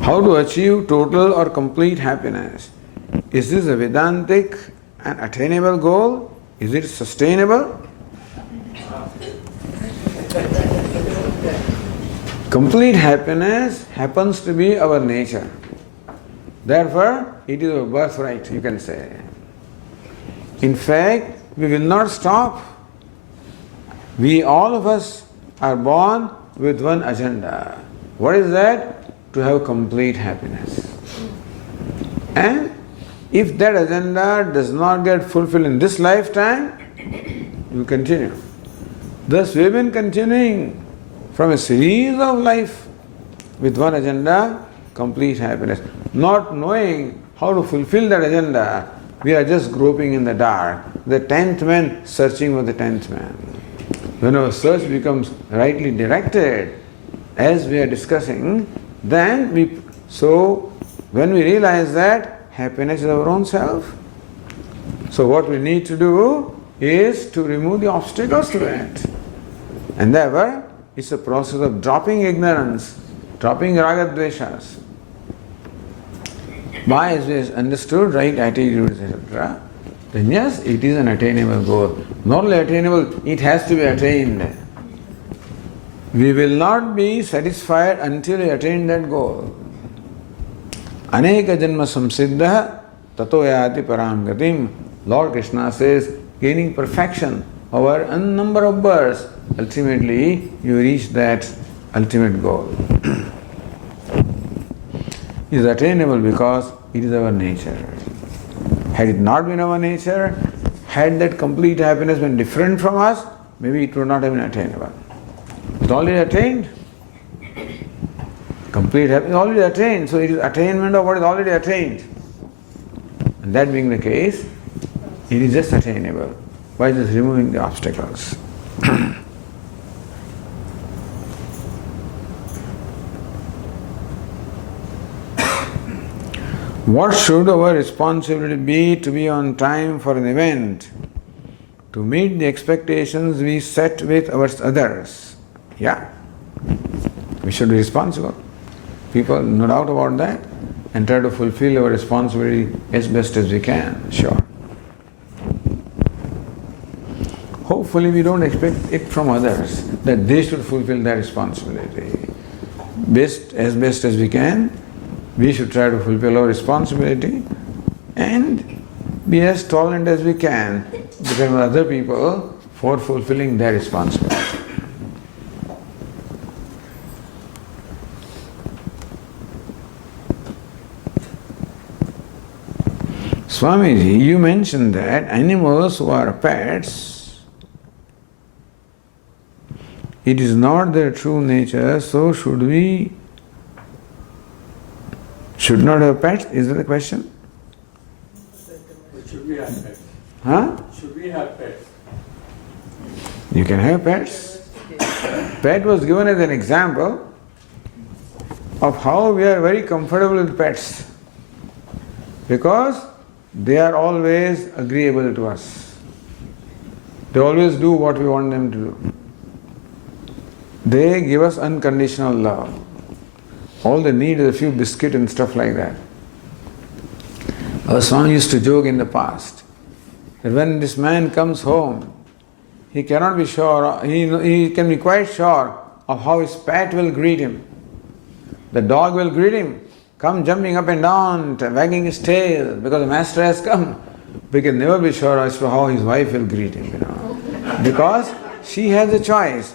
How to achieve total or complete happiness? Is this a Vedantic and attainable goal? Is it sustainable? Complete happiness happens to be our nature. Therefore, it is a birthright, you can say. In fact, we will not stop. We, all of us, are born with one agenda. What is that? To have complete happiness. And if that agenda does not get fulfilled in this lifetime, you continue. Thus, we have been continuing from a series of life with one agenda, complete happiness. Not knowing how to fulfill that agenda, we are just groping in the dark. The 10th man searching for the 10th man. When our search becomes rightly directed, as we are discussing, then when we realize that happiness is our own self, so what we need to do is to remove the obstacles to it. And therefore, it's a process of dropping ignorance, dropping raga dveshas. By as we have understood right attitudes, etc., then yes, it is an attainable goal. Not only attainable, it has to be attained. We will not be satisfied until we attain that goal. Aneka janma samsiddha tato yati param gatim. Lord Krishna says, gaining perfection over a number of births, ultimately you reach that ultimate goal. It is attainable because it is our nature. Had it not been our nature, had that complete happiness been different from us, maybe it would not have been attainable. It's already attained. Complete happiness is already attained, so it is attainment of what is already attained. And that being the case, it is just attainable by just removing the obstacles. What should our responsibility be to be on time for an event, to meet the expectations we set with others? Yeah, we should be responsible. People, no doubt about that, and try to fulfill our responsibility as best as we can, sure. Hopefully we don't expect it from others, that they should fulfill their responsibility. Best as we can, we should try to fulfill our responsibility and be as tolerant as we can between other people for fulfilling their responsibility. Swamiji, you mentioned that animals who are pets, it is not their true nature, so should not have pets? Is that the question? Should we have pets? Huh? Should we have pets? You can have pets. Pet was given as an example of how we are very comfortable with pets, because they are always agreeable to us. They always do what we want them to do. They give us unconditional love. All they need is a few biscuits and stuff like that. Our Swami used to joke in the past that when this man comes home, he cannot be sure, he can be quite sure of how his pet will greet him. The dog will greet him, come jumping up and down, wagging his tail, because the master has come. We can never be sure as to how his wife will greet him, because she has a choice.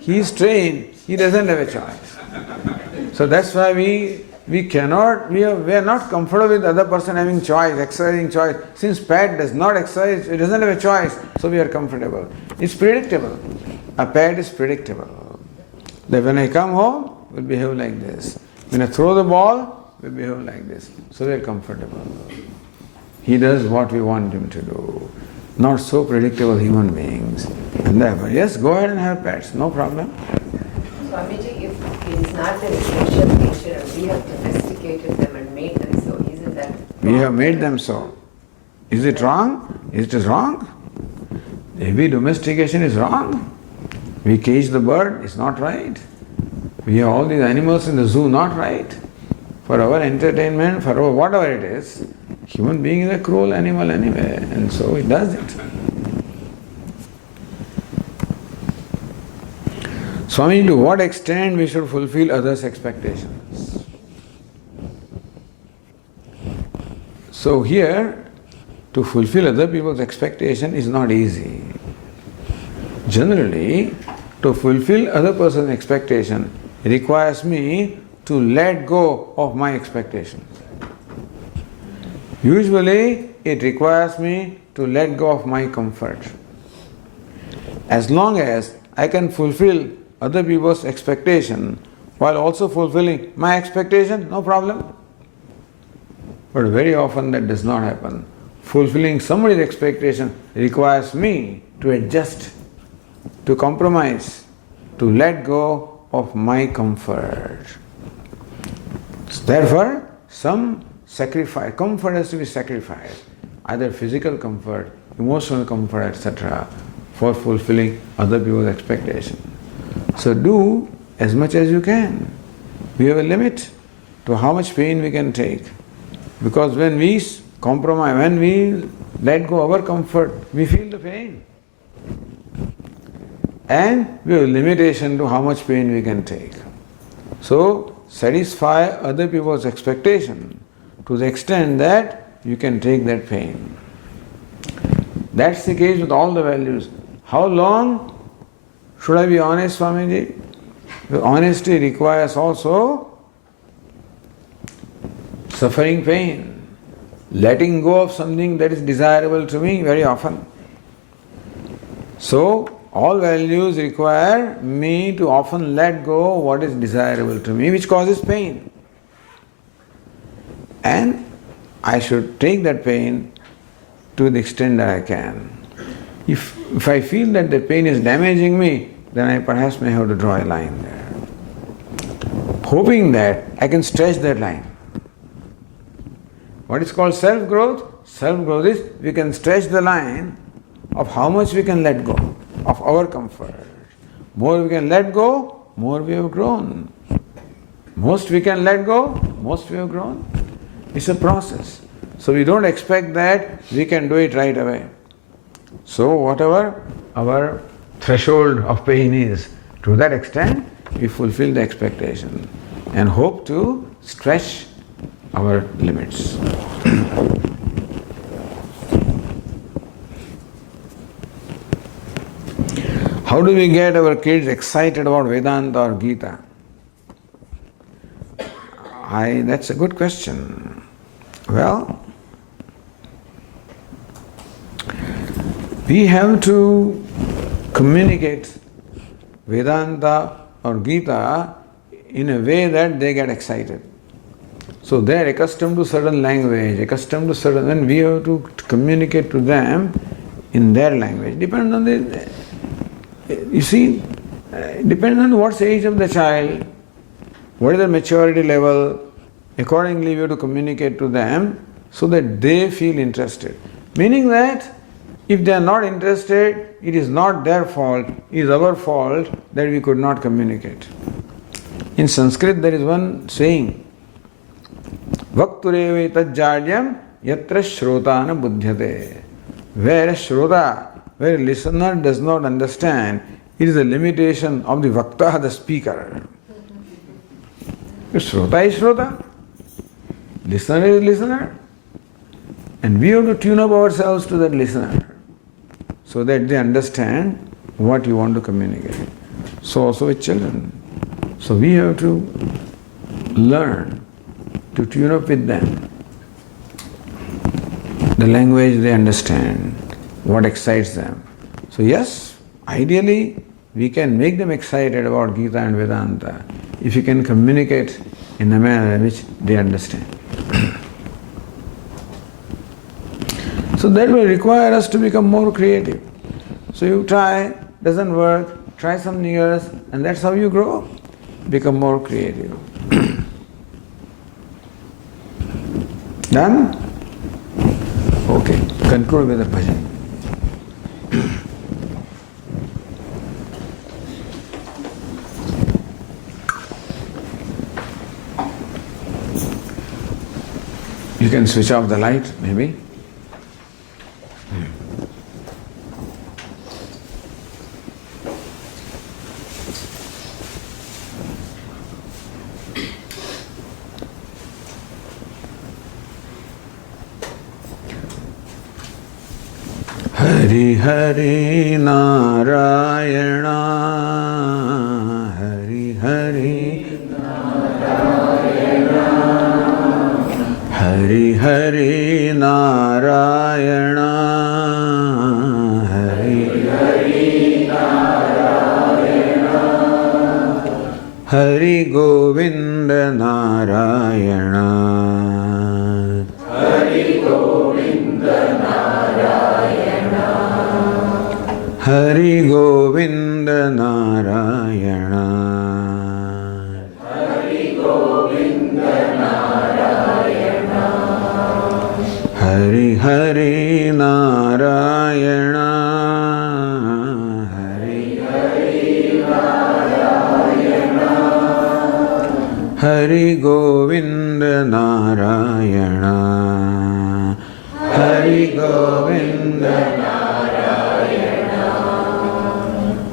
He is trained, he doesn't have a choice. So that's why we are not comfortable with the other person having choice, exercising choice. Since pet does not exercise, it doesn't have a choice, so we are comfortable. It's predictable. A pet is predictable. That when I come home, we'll behave like this. When I throw the ball, we'll behave like this. So we are comfortable. He does what we want him to do. Not so predictable human beings. And therefore, yes, go ahead and have pets, no problem. Swamiji, if it is not their essential nature and we have domesticated them and made them so, isn't that wrong? We have made them so. Is it wrong? Is it wrong? Maybe domestication is wrong. We cage the bird, it's not right. We have all these animals in the zoo, not right. for our entertainment, for our whatever it is. Human being is a cruel animal anyway, and so he does it. Swami, to what extent we should fulfill others' expectations? So here, to fulfill other people's expectation is not easy. Generally, to fulfill other person's expectation requires me to let go of my expectations. Usually, it requires me to let go of my comfort. As long as I can fulfill other people's expectation while also fulfilling my expectation, no problem. But very often that does not happen. Fulfilling somebody's expectation requires me to adjust, to compromise, to let go of my comfort. Therefore, some sacrifice, comfort has to be sacrificed, either physical comfort, emotional comfort, etc., for fulfilling other people's expectation. So do as much as you can. We have a limit to how much pain we can take. Because when we compromise, when we let go our comfort, we feel the pain. And we have a limitation to how much pain we can take. So satisfy other people's expectation to the extent that you can take that pain. That's the case with all the values. How long should I be honest, Swamiji? The honesty requires also suffering pain, letting go of something that is desirable to me very often. So, all values require me to often let go what is desirable to me, which causes pain. And I should take that pain to the extent that I can. If I feel that the pain is damaging me, then I perhaps may have to draw a line there. Hoping that I can stretch that line. What is called self-growth? Self-growth is we can stretch the line of how much we can let go of our comfort. More we can let go, more we have grown. Most we can let go, most we have grown. It's a process. So we don't expect that we can do it right away. So whatever our threshold of pain is, to that extent we fulfill the expectation and hope to stretch our limits. How do we get our kids excited about Vedanta or Gita? That's a good question. Well, we have to communicate Vedanta or Gita in a way that they get excited. So they are accustomed to certain language, accustomed to certain, and we have to communicate to them in their language. Depends on the, you see, depends on what age of the child, what is the maturity level. Accordingly, we have to communicate to them so that they feel interested. Meaning that if they are not interested, it is not their fault, it is our fault that we could not communicate. In Sanskrit, there is one saying, Vaktureve tajjadyam yatra shrotana buddhyate. Where a shrota, where a listener does not understand, it is a limitation of the vakta, the speaker. Shrota is shrota, listener is listener. And we have to tune up ourselves to that listener so that they understand what you want to communicate. So also with children. So we have to learn to tune up with them. The language they understand, what excites them. So yes, ideally we can make them excited about Gita and Vedanta if you can communicate in a manner in which they understand. So that will require us to become more creative. So you try, doesn't work, try some years, and that's how you grow. Become more creative. Done? Okay, conclude with a bhajan. You can switch off the light, maybe. Hari Hari Narayana, Hari Hari Narayana, Hari Hari Narayana, Hari Hari Narayana, Hari Govinda Narayana, Hari Govinda Narayana, Hari Govinda Narayana, Hari Govinda Narayana, Hari Hari Narayana, Hari Hari Narayana, Hari Govinda Narayana, Hari Govinda Narayana,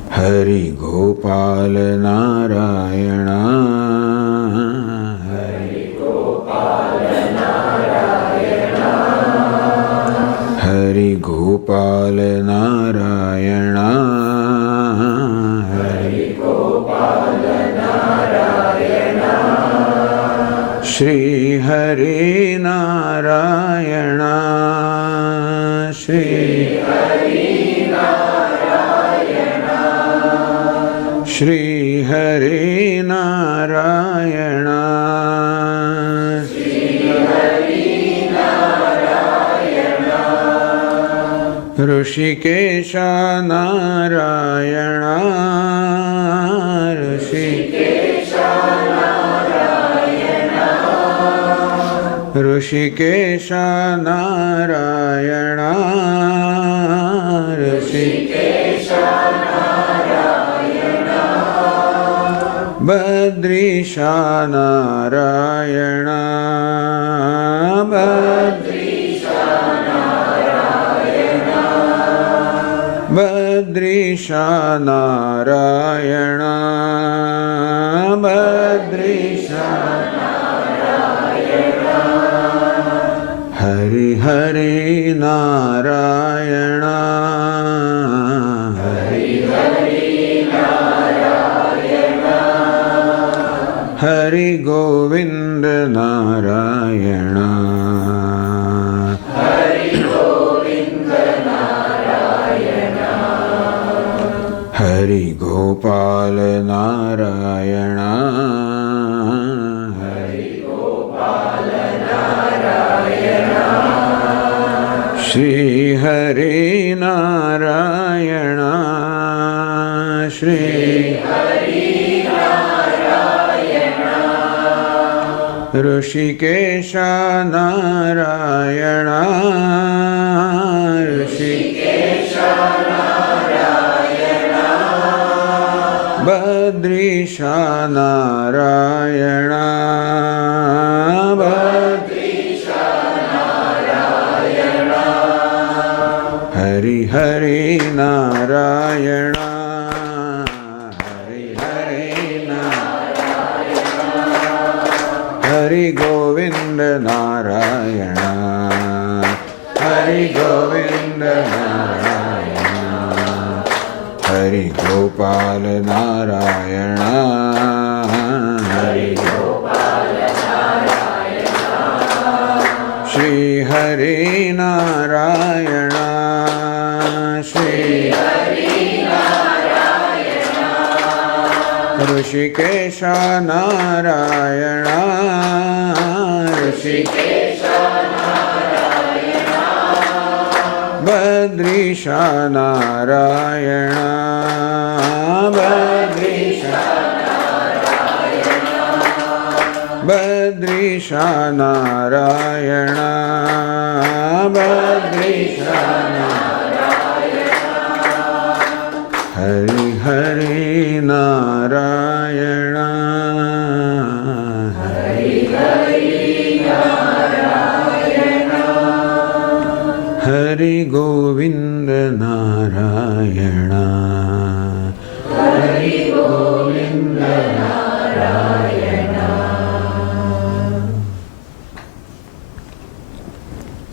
Hari Gopal Narayana, Hari Gopal Narayana, Hari Gopal Narayana, Hari Gopal Narayana, Shri Hari Narayana, Shri Hari Narayana, Shri Hari Narayana, Shri Hari Narayana, Rishikesha Narayana, Rishikesha Narayana, Rishikesha Narayana, Rishikesha Narayana, Badrisha Narayana, Badrisha Narayana, Badrisha Narayana, Badrisha Narayana, Hari Hari Narayana, Hari Hari Narayana, Hari Govinda Narayana, Hari Govinda Narayana, Hari Gopal Narayana, Hari Gopal Narayana, Shri Hari Narayana, Shri Hari Narayana, Rishikesha Narayana, Rishikesha Narayana, Badrisha Narayana, Badrisha Narayana, Hari Hari Narayana, Hari Hari Narayana, Hari Govinda Narayana, Hari Govinda Narayana, Hari Gopal Narayana, Hari Gopal Narayana, Shri Hari Narayana, Shri Hari Narayana, Rishikesha Narayana, Rishikesha Narayana, Badrisha Narayana, Badrisha Narayana, Badrisha Narayana, Badrisha Narayana, Hari Hari Narayana, Hari Hari Narayana,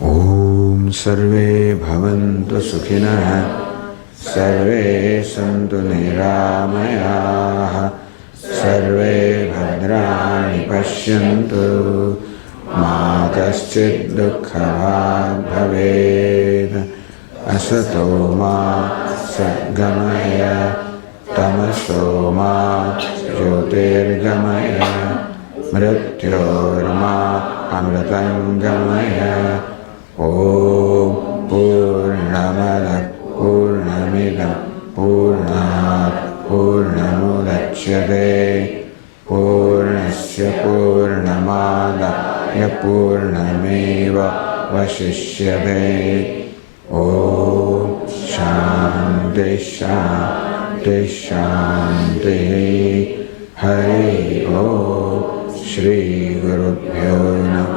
Om Sarve Bhavantu Sukhinah Sarve Santu Niramayaha Sarve Bhadrani Pashyantu Ma Kaschid Dukkha Bhaved Asato Ma Satgamaya Tamaso Ma Jyotirgamaya Mrityorma Amritangamaya Om Purnamada Purnamidam Purnat Purnamudachyate Purnasya Purnamadaya Purnameva Vashishyate Om Shanti Shanti Shanti Hari Om Shri Gurubhyo Namaha